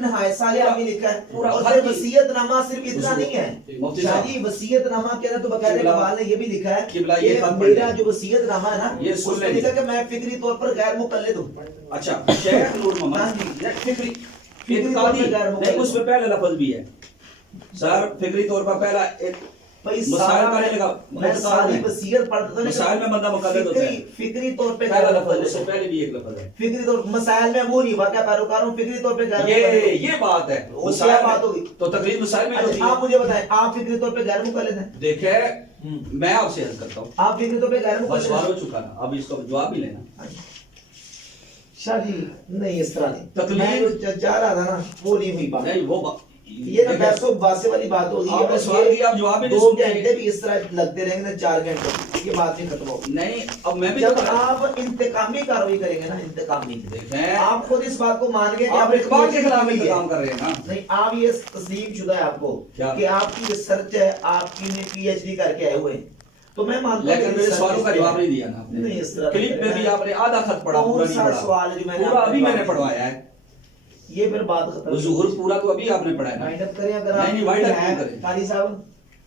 نہایت صالحہ بھی لکھا ہے. پورا اور خط پھر بھی- وصیت نامہ صرف اتنا نہیں ہے مفتی شاہ صاحب جی, وصیت نامہ کہنا تو باقاعدہ اقبال نے یہ بھی لکھا ہے قبلہ یہ کہ خط پڑھ میرا لیں. جو وصیت نامہ ہے نا یہ اس سن میں لیں. لکھا کہ میں فکری طور پر غیر مقلد ہوں. اچھا شیخ نور ہاں محمد جی. یہ فکری فکری طور اعتقادی پر غیر مقلد نہیں, اس میں پہلا لفظ بھی ہے سر, فکری طور پر پہلا ایک بھائی مسائل کا نہیں لگا, میں ساری وصیت پڑھتا تھا مسائل میں بندہ مقلد ہوتا ہے, فکری طور پہ پہلا غیر لفظ, اس مقلد سے ہوں. پہلے بھی ایک لفظ ہے. فکری طور مسائل میں وہ نہیں واقعہ پیروکار ہوں, فکری طور پہ غیر مقلد ہوں. یہ بات ہے وہ مسائل کیا بات میں, ہوگی؟ تو تقریر مسائل میں ہوتی اچھا آپ ہے. مجھے بتائیں, آپ فکری طور پہ غیر مقلد ہیں؟ دیکھیں میں آپ سے عرض کرتا ہوں, آپ فکری طور پہ غیر بس مقلد سوال ہیں؟ ہو چکا نا, اب اس کا جواب بھی لینا. شاہ جی نہیں اس طرح نہیں, تقلید- میں جو چاہ رہا تھا نا وہ نہیں ہوئی بات. نہیں وہ یہ نا بیسو باسے والی بات ہوگی. آپ نے سوال کیا, آپ جواب بھی نہیں 2 سنتے. گھنٹے بھی اس طرح لگتے رہیں گے, 4 گھنٹے, یہ بات نہیں ختم ہوگی. نہیں اب میں بھی جب تو آپ انتقامی کارروائی کریں گے نا, انتقامی, دیکھیں آپ خود اس بات کو مان گئے کہ آپ اقبال کے خلاف PhD انتظام کر رہے ہیں نا. نہیں, آپ یہ تسلیم شدہ ہے آپ کو کیا؟ کہ آپ کی ریسرچ ہے, آپ کی PhD کر کے آئے ہوئے ہیں, تو میں مانتا ہوں لیکن میرے سوالوں کا جواب نہیں دیا نا آپ نے. نہیں اس طرح کلپ میں بھی آپ نے آدھا خط پڑھا, پورا نہیں پڑھا. سوال جو میں نے پورا ابھی میں نے پڑھوایا ہے. یہ پھر بات ختم. وہ ظہور پورا تو ابھی آپ نے پڑھا ہے نا. وائنڈ اپ کریں اگر نہیں نہیں, وائنڈ اپ کیوں کریں. قاری صاحب,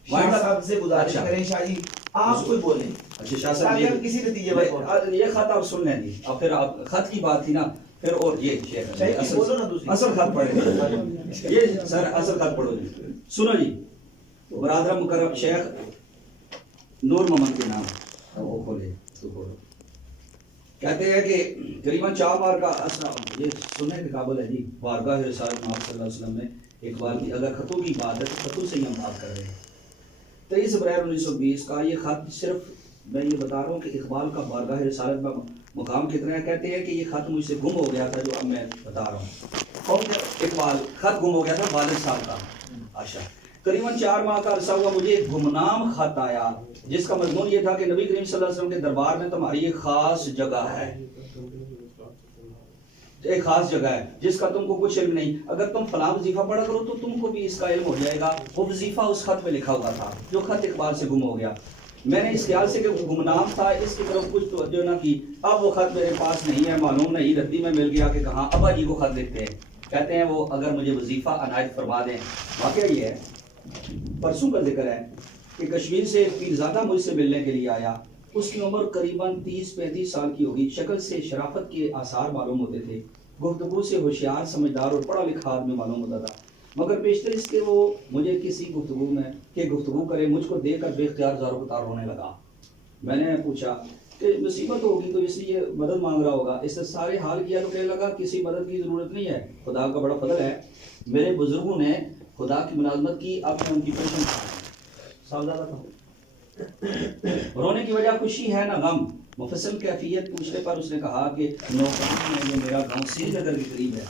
وائنڈ شاہ اپ صاحب سے گزارش اچھا. کریں شاہ جی, آپ کوئی بولیں اچھا شاہ صاحب تاکہ ہم کسی نتیجے پر پہنچیں. یہ خط آپ سن لیں گے, اب پھر آپ خط کی بات تھی نا, پھر اور یہ شیخ شاہ جی بولو نا دوسری. اصل خط پڑھیں. یہ سر اصل خط پڑھو جی. سنو جی, برادر مکرم شیخ نور محمد کے نام, وہ کھولے تو کھولو. کہتے ہیں کہ تقریباً 4 بار کا یہ سننے کے قابل ہے جی. بارگاہ رسالت محمد صلی اللہ علیہ وسلم میں اقبال کی اگر خطوں کی بات ہے تو خطوں سے ہی ہم بات کر رہے ہیں. 23 اپریل 1920 کا یہ خط, صرف میں یہ بتا رہا ہوں کہ اقبال کا بارگاہ رسالت میں مقام کتنا ہے. کہتے ہیں کہ یہ خط مجھ سے گم ہو گیا تھا, جو اب میں بتا رہا ہوں. اقبال خط گم ہو گیا تھا والد صاحب کا. اچھا قریباً 4 ماہ کا عرصہ ہوا, مجھے ایک گمنام خط آیا جس کا مضمون یہ تھا کہ نبی کریم صلی اللہ علیہ وسلم کے دربار میں تمہاری ایک خاص جگہ ہے, ایک خاص جگہ ہے جس کا تم کو کچھ علم نہیں. اگر تم فلاں وظیفہ پڑھا کرو تو تم کو بھی اس کا علم ہو جائے گا. وہ وظیفہ اس خط میں لکھا ہوا تھا, جو خط اقبال سے گم ہو گیا. میں نے اس خیال سے کہ وہ گمنام تھا, اس کی طرف کچھ توجہ نہ کی. اب وہ خط میرے پاس نہیں ہے, معلوم نہیں ردی میں مل گیا کہ کہاں. ابا جی کو خط لکھتے ہیں, کہتے ہیں وہ اگر مجھے وظیفہ عنایت فرما دیں. واقعہ یہ ہے, پرسوں کا ذکر ہے کہ کشمیر سے ایک پیرزادہ مجھ سے ملنے کے لیے آیا. اس کی عمر قریباً 30-35 سال کی ہوگی. شکل سے شرافت کے آثار معلوم ہوتے تھے, گفتگو سے ہوشیار, سمجھدار اور پڑھا لکھا آدمی معلوم ہوتا تھا. مگر بیشتر اس کے وہ مجھے کسی گفتگو میں کہ گفتگو کرے, مجھ کو دیکھ کر بے اختیار زار و قطار ہونے لگا. میں نے پوچھا کہ مصیبت ہوگی تو اس لیے مدد مانگ رہا ہوگا. اس نے سارے حال کیا تو کہنے لگا کسی مدد کی ضرورت نہیں ہے, خدا کا بڑا فضل ہے, میرے بزرگوں نے خدا کی ملازمت کی, اب میں ان کی پنشن صاحبزادہ تھا. رونے کی وجہ خوشی ہے نہ غم. مفصل کیفیت پوچھنے پر اس نے کہا کہ نوکان میں جو میرا گاؤں سری نگر کے قریب ہے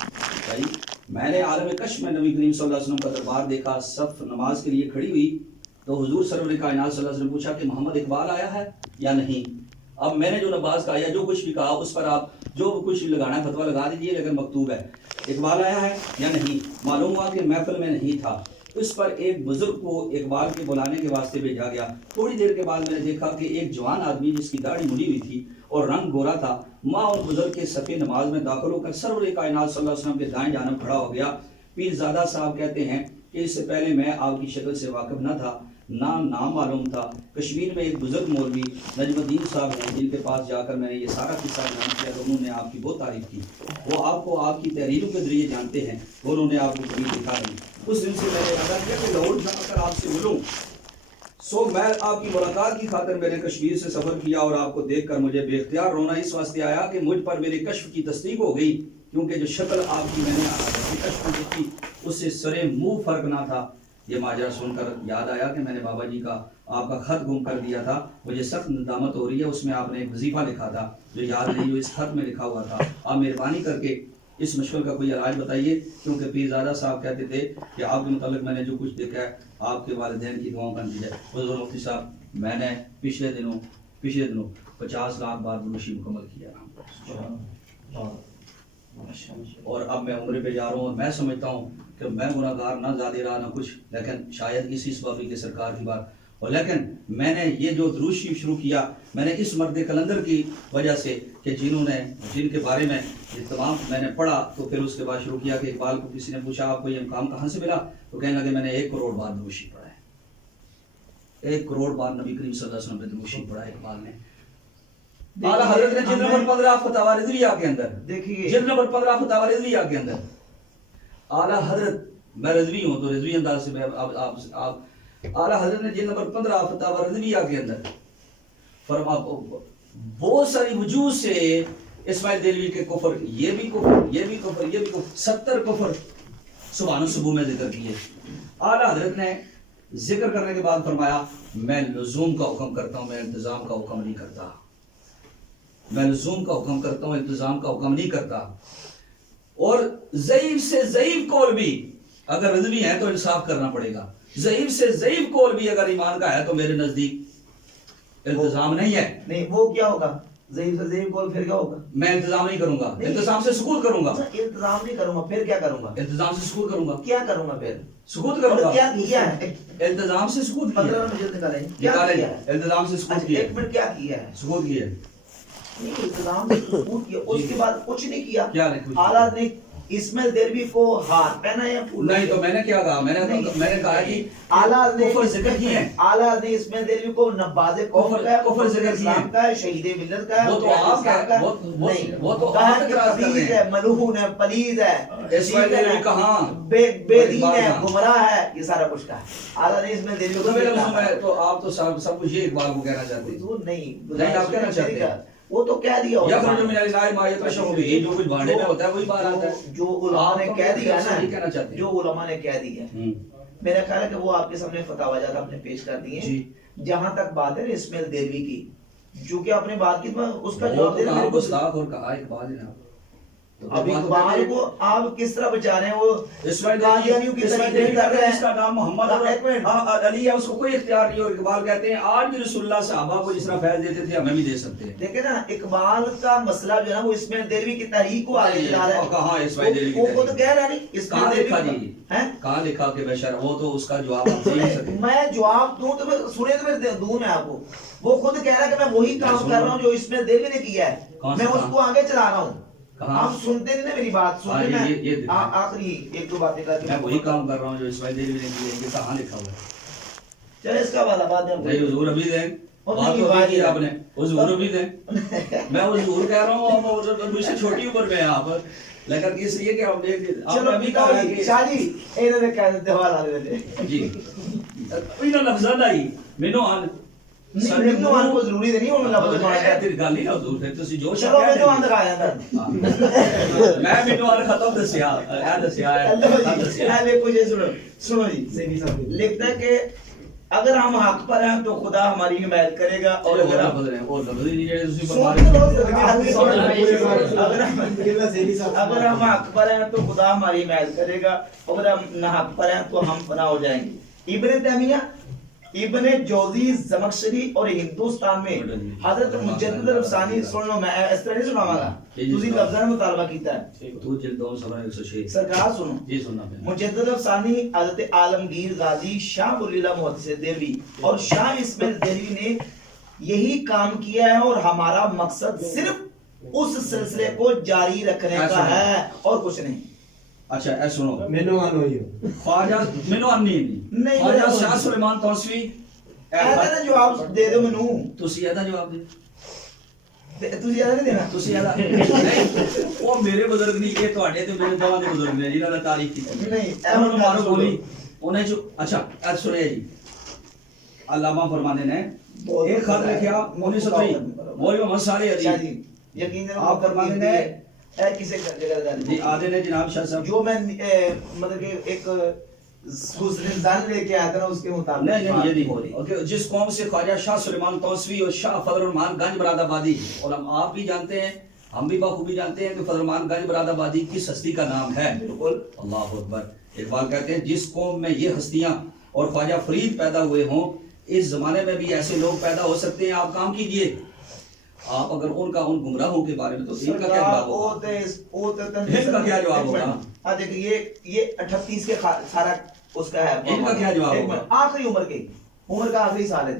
بھائی, میں نے عالم کشف میں نبی کریم صلی اللہ علیہ وسلم کا دربار دیکھا. صف نماز کے لیے کھڑی ہوئی تو حضور سرور کائنات صلی اللہ علیہ وسلم پوچھا کہ محمد اقبال آیا ہے یا نہیں. اب میں نے جو نماز کا یا جو کچھ بھی کہا اس پر آپ جو کچھ لگانا ہے فتویٰ لگا دیجیے, لیکن مکتوب ہے اقبال آیا ہے یا نہیں. معلوم ہوا کہ محفل میں نہیں تھا. اس پر ایک بزرگ کو اقبال کے بلانے کے واسطے بھیجا گیا. تھوڑی دیر کے بعد میں نے دیکھا کہ ایک جوان آدمی جس کی داڑھی مڑی ہوئی تھی اور رنگ گورا تھا, ماں اور بزرگ کے صفے نماز میں داخل ہو کر سرور کائنات صلی اللہ علیہ وسلم کے دائیں جانب کھڑا ہو گیا. پیرزادہ صاحب کہتے ہیں کہ اس سے پہلے میں آپ کی شکل سے واقف نہ تھا, نام معلوم تھا. کشمیر میں ایک بزرگ مولوی نجم الدین صاحب ہیں جن کے پاس جا کر میں نے یہ سارا قصہ بیان کیا, انہوں نے آپ کی بہت تعریف کی. وہ آپ کو آپ کی تحریروں کے ذریعے جانتے ہیں, انہوں نے آپ کو کبھی دیکھا نہیں. اس دن سے میں نے ارادہ کیا کہ لاہور جا کر آپ سے ملوں. سو میں آپ کی ملاقات کی خاطر میں نے کشمیر سے سفر کیا اور آپ کو دیکھ کر مجھے بے اختیار رونا اس واسطے آیا کہ مجھ پر میرے کشف کی تصدیق ہو گئی, کیونکہ جو شکل آپ کی میں نے کشف میں دیکھی اس سے سرے منہ فرق نہ تھا. یہ ماجرا سن کر یاد آیا کہ میں نے بابا جی کا آپ کا خط گم کر دیا تھا. مجھے سخت ندامت ہو رہی ہے. اس میں آپ نے ایک وظیفہ لکھا تھا جو یاد نہیں, جو اس خط میں لکھا ہوا تھا. آپ مہربانی کر کے اس مشکل کا کوئی علاج بتائیے, کیونکہ پیرزادہ صاحب کہتے تھے کہ آپ کے متعلق میں نے جو کچھ دیکھا ہے آپ کے والدین کی دعاؤں کا نتیجہ ہے. حضور مفتی صاحب, میں نے پچھلے دنوں 50 لاکھ بار بروشی مکمل کیا اور اب میں عمرے پہ جا رہا ہوں, اور میں سمجھتا ہوں کہ میں گناہگار نہ زیادہ رہا نہ کچھ, لیکن شاید اسی سبب کہ سرکار کی بات. اور لیکن میں نے یہ جو درود شریف شروع کیا میں نے اس مرد کلندر کی وجہ سے کہ جن کے بارے میں یہ تمام میں نے پڑھا تو پھر اس کے بعد شروع کیا کہ اقبال کو کسی نے پوچھا آپ کو یہ مقام کہاں سے ملا تو کہنے لگے میں نے 1 کروڑ بار درود شریف پڑھا ہے 1 کروڑ بار نبی کریم صلی اللہ علیہ وسلم پہ درود شریف پڑھا ہے اقبال نے. اعلیٰ حضرت نے جلد نمبر 15 فتاوی رضویہ کے اندر دیکھیے جلد نمبر 15 فتاوی رضویہ کے اندر اعلیٰ حضرت میں رضوی ہوں تو رضوی انداز سے میں آپ اعلیٰ حضرت نے جلد نمبر 15 فتاوی رضویہ کے اندر فرما بہت ساری وجوہ سے اسماعیل دہلوی کے کفر یہ بھی کفر 70 کفر سبحان الصبح میں ذکر کیے. اعلیٰ حضرت نے ذکر کرنے کے بعد فرمایا میں لزوم کا حکم کرتا ہوں میں التزام کا حکم نہیں کرتا. میں لزوم کا حکم کرتا ہوں التزام کا حکم نہیں کرتا. اور ضعیف سے ضعیف قول بھی اگر رضوی ہے تو انصاف کرنا پڑے گا. ضعیف سے ضعیف قول بھی اگر ایمان کا ہے تو میرے نزدیک التزام نہیں ہے. نہیں وہ کیا ہوگا ضعیف سے ضعیف قول پھر کیا ہوگا میں التزام نہیں کروں گا التزام سے سکوت کروں گا. التزام نہیں کروں گا پھر کیا کروں گا التزام سے سکوت کروں گا. کیا کروں گا پھر سکوت کروں گا. کیا کیا ہے التزام سے سکوت کیا 15 مجھے نکالیں کیا کیا ہے التزام سے سکوت کیا 1 منٹ کیا کیا ہے سکوت کیا نہیں التزام سے سکوت کیا اس کے بعد کچھ نہیں کیا. کیا نہیں اعلیٰ نے اسماعیل دہلوی کو ہاتھ پہنا یا پھول نہیں تو میں نے کیا کہا میں نے کہا کہ اعلیٰ نے کفر ذکر کیے ہیں. اعلیٰ نے اسماعیل دہلوی کو نباز قوم کا ہے کفر ذکر کیے ہیں. کا ہے شہید ملت کا ہے وہ تو آپ کا وہ تو آپ اعتراض کر رہے ہیں. ہے ملعون ہے پلید ہے اسماعیل دہلوی کہاں بے دین ہے گمراہ ہے یہ سارا کچھ کا ہے. اعلیٰ نے اسماعیل دہلوی کو تو آپ تو سب کچھ یہ اقبال کو کہنا چاہتے ہیں نہیں آپ کہنا چاہتے ہیں وہ تو کہہ دیا یا جو کچھ بانڈے میں ہوتا ہے وہی باہر آتا ہے. جو علماء نے کہہ دیا کہنا چاہتے نا جو علماء نے کہہ دیا میرا خیال ہے کہ وہ آپ کے سامنے فتاوی جات آپ نے پیش کر دیے ہیں. جہاں تک بات ہے اسماعیل دہلوی کی جو کہ اپنے بات کی اس کا جواب دے رہے گستاخ اور کہا اقبال ہے. اب اقبال کو آپ کس طرح بچا رہے ہیں وہ قادیانیوں کی طریقے کر رہے ہیں. اس کا نام محمد علی ہے اس کو کوئی اختیار نہیں. اور اقبال کہتے ہیں آج بھی رسول اللہ صحابہ کو جس طرح فیض دیتے تھے ہمیں بھی دے سکتے ہیں. دیکھیں نا اقبال کا مسئلہ جو ہے نا وہ اسماعیل دہلوی کی تحریک کو آگے چلا رہا ہے. کہاں اسماعیل دہلوی وہ خود کہہ رہا نہیں اسماعیل دہلوی کہاں لکھا کہ بشر وہ تو اس کا جواب آپ دے نہیں سکتے. میں جواب دوں تو سنے تو میں دوں میں آپ کو. وہ خود کہہ رہا ہے کہ میں وہی کام کر رہا ہوں جو اسماعیل دہلوی نے کیا ہے میں اس کو آگے چلا رہا ہوں. آپ سنتے نہیں میری بات سنتے میں آخری 1-2 باتیں کر کے میں وہی کام کر رہا ہوں جو اسماعیل دہلوی نے کیا ہے. یہ کہاں لکھا ہوا ہے؟ چلے اس کا والا بات ہے حضور ابھی دیں بات تو ابھی کی آپ نے حضور ابھی دیں. میں حضور کہہ رہا ہوں مجھ سے چھوٹی عمر میں آپ لیکن اس لیے کہ ہم چلو ابھی کہا کہ شاہ جی انہوں نے کہہ دیتے حوالہ دے دے جی انہوں لفظہ دائی مینو آن مینو آن کو ضروری نہیں انہوں لفظ دکھایا تیری گل نہیں حضور پھر تسی جو چلو مینو آن دکھایا تھا میں مینو آن ختم دسیا ہے کچھ سنو جی لکھتا ہے کہ اگر ہم حق پر ہیں تو خدا ہماری حمایت کرے گا اور اگر ہم حق پر ہیں تو خدا ہماری حمایت کرے گا اگر ہم نہ حق پر ہیں تو ہم فنا ہو جائیں گے. ابن تیمیہ ابن جوزی زمخشری اور ہندوستان میں حضرت مجدد الافسانی سن لو میں اس طرح نہیں سناواں گا تسی لفظاں نے مطالبہ کیتا ہے تو جلد 2 صفحہ 106 سرکار سنو جی سننا مجدد الافسانی حضرت عالمگیر غازی شاہ ولی اللہ محدث دہلوی اور شاہ اسماعیل دہلوی نے یہی کام کیا ہے اور ہمارا مقصد صرف اس سلسلے کو جاری رکھنے کا ہے اور کچھ نہیں. اچھا اے سنو مینو آن ہوئی ہو خواجہ مینو آن نہیں خواجہ شاہ سلیمان توسوی ایسا جواب دے دو منو تسی ایدا جواب دے تسی ایدا نہیں دینا تسی ایدا نہیں وہ میرے بزرگ نہیں یہ تواڈے تے میرے دوواں دے بزرگ نے جنہاں نے تاریخ کی نہیں انہوں نے مارو بولی انہیں جو اچھا اج سنیا جی علامہ فرمانے نے ایک خط لکھیا 1903 مولوی محمد صالح علی یقین آپ فرمانے نے کسے جگہ جی آدھے نے جناب شاہ صاحب جو میں مطلب کہ ایک زن لے کے آیا تھا نا اس کے مطابق نہیں یہ نہیں ہو رہی جس قوم سے خواجہ شاہ سلیمان توسوی اور شاہ فضل الرحمان گنج مراد آبادی اور ہم آپ بھی جانتے ہیں ہم بھی بخوبی جانتے ہیں کہ فضل الرحمان گنج مراد آبادی کس ہستی کا نام ہے. بالکل اللہ اکبر. اقبال کہتے ہیں جس قوم میں یہ ہستیاں اور خواجہ فرید پیدا ہوئے ہوں اس زمانے میں بھی ایسے لوگ پیدا ہو سکتے ہیں. آپ کام کیجئے آپ اگر ان گمراہوں کے بارے میں تو ان کا کیا جواب ہوگا؟ ان کا کیا جواب ہوگا؟ دیکھیں یہ 38 کے سارا اس کا ہے ان کا کیا جواب ہوگا؟ آخری عمر کے عمر کا آخری سال ہے.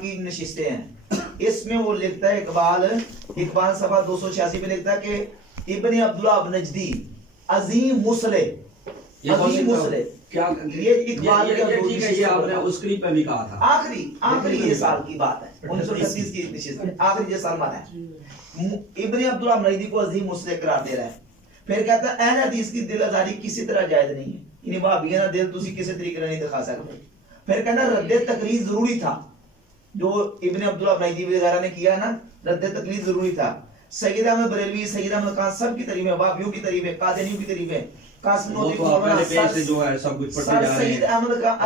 کی نشستیں ہیں. اس میں وہ لکھتا ہے اقبال صفحہ 286 پہ لکھتا ہے کہ ابن عبداللہ نجدی عظیم مصلح، یہ عظیم مصلح، کیا یہ اقبال کے ٹھیک ہے، یہ آپ نے اس کلپ میں بھی کہا تھا. آخری یہ سال کی بات ہے، 1938 کی نشست ہے، آخری یہ سال مانا ہے. ابن عبداللہ نجدی کو عظیم مصلح قرار دے رہا ہے. پھر کہتا ہے اہل حدیث کی دل آزاری کسی طرح جائز نہیں ہے، یعنی وہابیوں کا دل تسی کسی طریقے نہیں دکھا سکتے. پھر کہنا رد تقلید ضروری تھا، جو ابن عبداللہ نجدی وغیرہ نے کیا نا، رد تقلید ضروری تھا. سید احمد بریلوی، سید احمد خان سب کی تعریف ہے، وہابیوں کی تعریف ہے، قادیانیوں کی تعریف ہے. قاسم وہ نوطی تو اپنے پیج سے جو ہے سب کچھ پڑھتے جا رہے سید ہیں. احمد کا